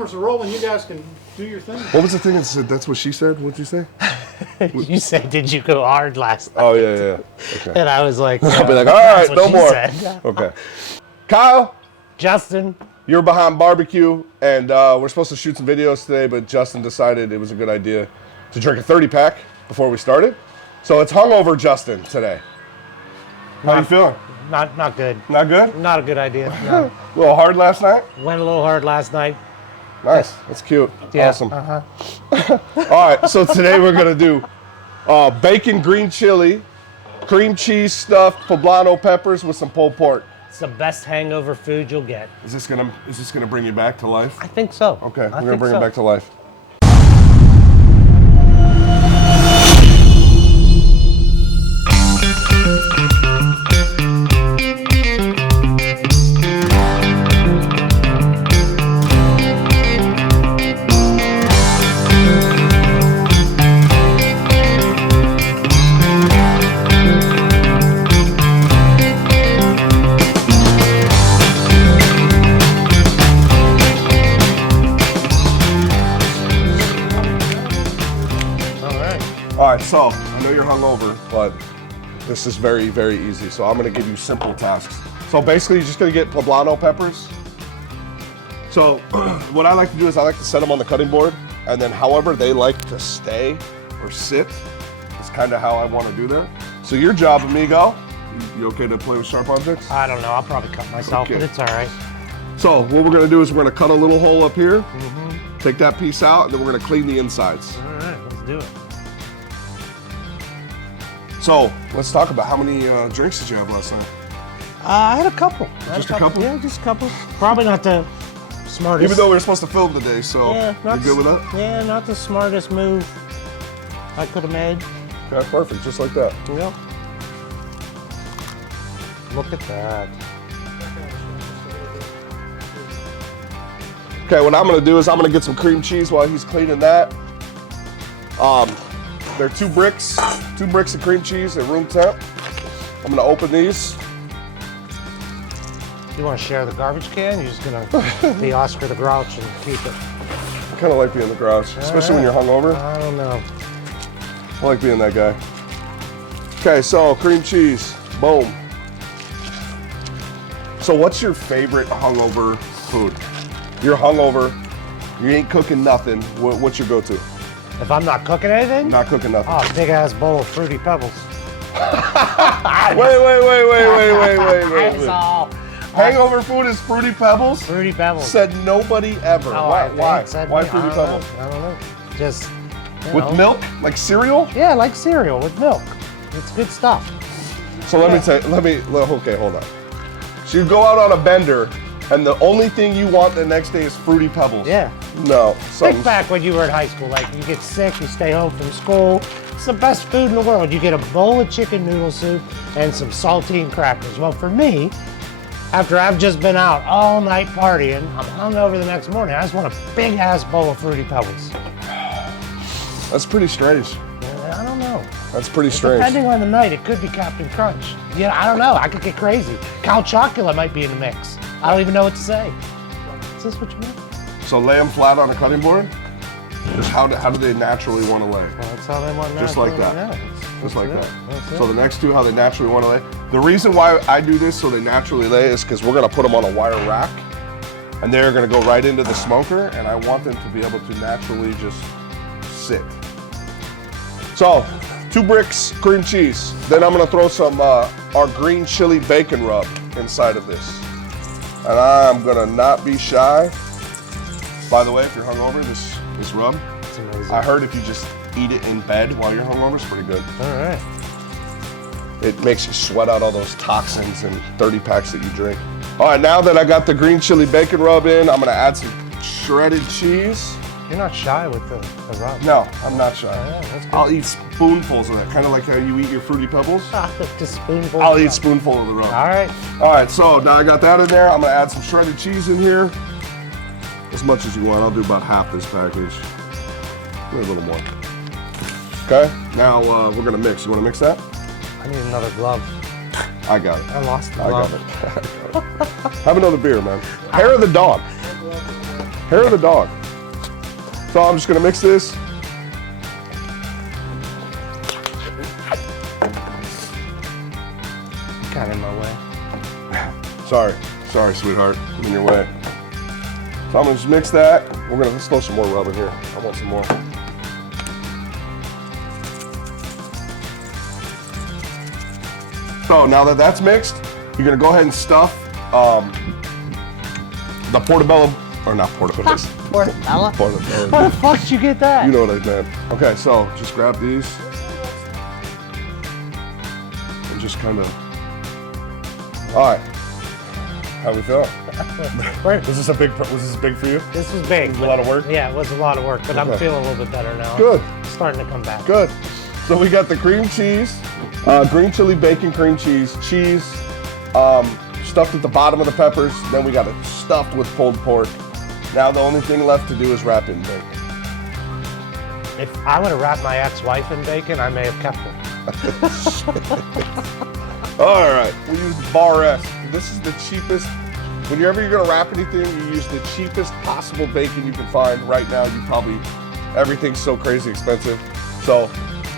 cameras are rolling. You guys can do your thing. What was the thing that said? That's what she said. What'd you say? You said, "Did you go hard last night?" Oh yeah. Okay. And I was like, I'll be like, all right, no more. Said. Okay. Kyle, Justin, You're Behind BBQ, and we're supposed to shoot some videos today, but Justin decided it was a good idea to drink a 30-pack before we started. So it's hungover Justin today. How you feeling? not good. Not good? Not a good idea. No. A little hard last night? Went a little hard last night. Nice. That's cute. Yeah. Awesome. All right, so today we're going to do bacon green chili, cream cheese stuffed poblano peppers with some pulled pork. It's the best hangover food you'll get. Is this gonna bring you back to life? I think so. Okay, we're gonna bring it back to life. All right, so I know you're hungover, but this is very, very easy. So I'm gonna give you simple tasks. So basically, you're just gonna get poblano peppers. So what I like to do is I like to set them on the cutting board, and then however they like to stay or sit is kind of how I want to do that. So your job, amigo, you okay to play with sharp objects? I don't know. I'll probably cut myself, Okay. but it's all right. So what we're gonna do is we're gonna cut a little hole up here, take that piece out, and then we're gonna clean the insides. All right, let's do it. So let's talk about how many drinks did you have last night? I had a couple. Just a couple? Yeah, just a couple. Probably not the smartest. Even though we were supposed to film today, so yeah, you good with that? Yeah, not the smartest move I could have made. Okay, perfect, just like that. Yep. Look at that. Okay, what I'm gonna do is I'm gonna get some cream cheese while he's cleaning that. They're two bricks of cream cheese at room temp. I'm gonna open these. You want to share the garbage can? You're just gonna be Oscar the Grouch and keep it. I kinda like being the grouch, especially when you're hungover. I don't know. I like being that guy. Okay, so cream cheese, boom. So what's your favorite hungover food? You're hungover, you ain't cooking nothing. What's your go-to? If I'm not cooking anything? Not cooking nothing. Oh, big ass bowl of Fruity Pebbles. Wait. all. Hangover food is Fruity Pebbles? Fruity Pebbles. Said nobody ever. Oh, Why? I think Why? said Why me. Fruity I don't Pebbles? know. I don't know. Just you With know. milk? Like cereal? Yeah, like cereal with milk. It's good stuff. So okay, hold on. So you go out on a bender, and the only thing you want the next day is Fruity Pebbles. Yeah. No. Think back when you were in high school. Like, you get sick, you stay home from school. It's the best food in the world. You get a bowl of chicken noodle soup and some saltine crackers. Well, for me, after I've just been out all night partying, I'm hungover the next morning. I just want a big ass bowl of Fruity Pebbles. That's pretty strange. I don't know. That's pretty strange. Depending on the night, it could be Captain Crunch. Yeah, I don't know. I could get crazy. Count Chocula might be in the mix. I don't even know what to say. Is this what you want? So lay them flat on a cutting board? Just how do they naturally want to lay? Well, that's how they want. Just like that. Yeah, Just like that. That's So the next two, how they naturally want to lay. The reason why I do this so they naturally lay is because we're going to put them on a wire rack, and they're going to go right into the smoker, and I want them to be able to naturally just sit. So 2 bricks cream cheese. Then I'm going to throw some our green chili bacon rub inside of this. And I'm going to not be shy. By the way, if you're hungover, this rub, It's amazing. I heard if you just eat it in bed while you're hungover, it's pretty good. All right. It makes you sweat out all those toxins and 30 packs that you drink. All right, now that I got the green chili bacon rub in, I'm gonna add some shredded cheese. You're not shy with the rub. No, I'm not shy. Yeah, that's good. I'll eat spoonfuls of that, kind of like how you eat your Fruity Pebbles. Just spoonful. I'll eat a spoonful of the rub. All right. All right, so now I got that in there. I'm gonna add some shredded cheese in here. As much as you want. I'll do about half this package. Maybe a little more. Okay, now we're gonna mix. You wanna mix that? I need another glove. I got it. I lost the I glove. got it. Have another beer, man. Hair of the dog. Hair of the dog. So I'm just gonna mix this. Kind of in my way. Sorry, sweetheart, I'm in your way. So I'm gonna just mix that. Let's throw some more rub in here. I want some more. So now that that's mixed, you're gonna go ahead and stuff the portobello, or not portobellos. Portobello? Portobello. Where the fuck did you get that? You know what I meant. Okay, so just grab these and just kind of. All right. How we feel? Was this big for you? This was big. It was a lot of work? Yeah, it was a lot of work, but I'm feeling a little bit better now. Good. It's starting to come back. Good. So we got the cream cheese, green chili bacon cream cheese, stuffed at the bottom of the peppers. Then we got it stuffed with pulled pork. Now the only thing left to do is wrap it in bacon. If I would have wrapped my ex-wife in bacon, I may have kept her. All right, we used Bar S. This is the cheapest. Whenever you're gonna wrap anything, you use the cheapest possible bacon you can find. Right now, everything's so crazy expensive. So,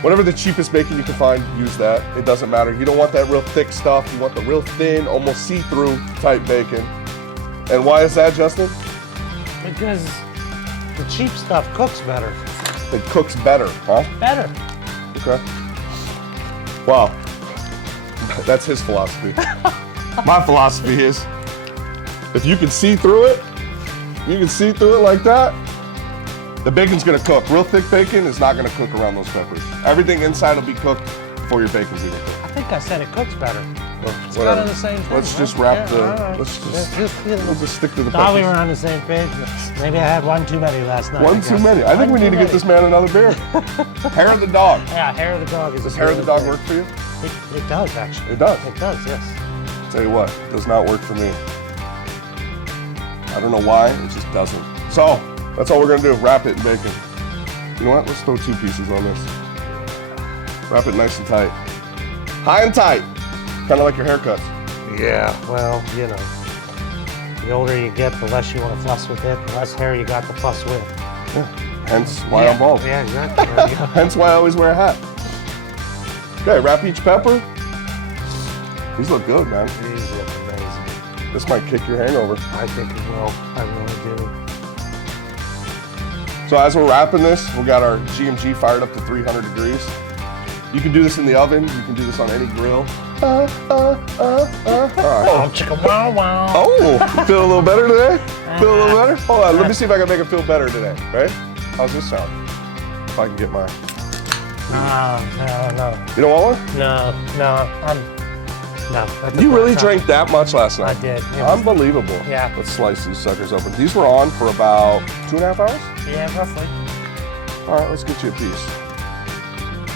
whatever the cheapest bacon you can find, use that. It doesn't matter. You don't want that real thick stuff. You want the real thin, almost see-through type bacon. And why is that, Justin? Because the cheap stuff cooks better. It cooks better, huh? Better. Okay. Wow. That's his philosophy. My philosophy is, if you can see through it, like that, the bacon's gonna cook. Real thick bacon is not gonna cook around those peppers. Everything inside will be cooked before your bacon's even cooked. I think I said it cooks better. Well, It's kind of the same thing. Let's just right? wrap we'll just stick to the Thought we peppers. were on the same page. Maybe I had one too many last night. One too many. I think we need to get this man another beer. Hair of the dog. Yeah, hair of the dog is. Does hair of the dog work for you? It does actually. It does. It does, yes. Tell you what, it does not work for me. I don't know why, it just doesn't. So, that's all we're gonna do, wrap it in bacon. You know what, let's throw 2 pieces on this. Wrap it nice and tight. High and tight, kind of like your haircuts. Yeah. Well, you know, the older you get, the less you want to fuss with it, the less hair you got to fuss with. Yeah. Hence why I'm bald. Yeah, exactly. There you go. Hence why I always wear a hat. Okay, wrap each pepper. These look good, man. These look amazing. This might kick your hangover. I think it will. I really do. So as we're wrapping this, we got our GMG fired up to 300 degrees. You can do this in the oven. You can do this on any grill. All right. Oh, chicka wow wow. Oh, feel a little better today? Feel a little better? Hold on, let me see if I can make it feel better today, right? How's this sound? If I can get mine. No. You don't want one? No. You really drank that much last night? I did. It was- Unbelievable. Yeah. Let's slice these suckers open. These were on for about 2.5 hours? Yeah, roughly. All right, let's get you a piece.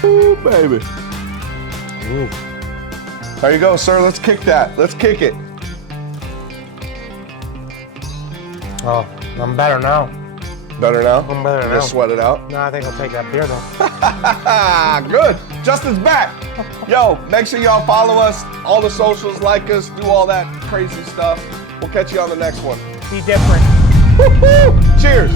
Ooh, baby. Ooh. There you go, sir. Let's kick that. Let's kick it. Oh, I'm better now. Better now? I'm better You now. just sweat it out? No, I think I'll take that beer though. Good. Justin's back. Yo, make sure y'all follow us, all the socials, like us, do all that crazy stuff. We'll catch you on the next one. Be different. Woo-hoo. Cheers.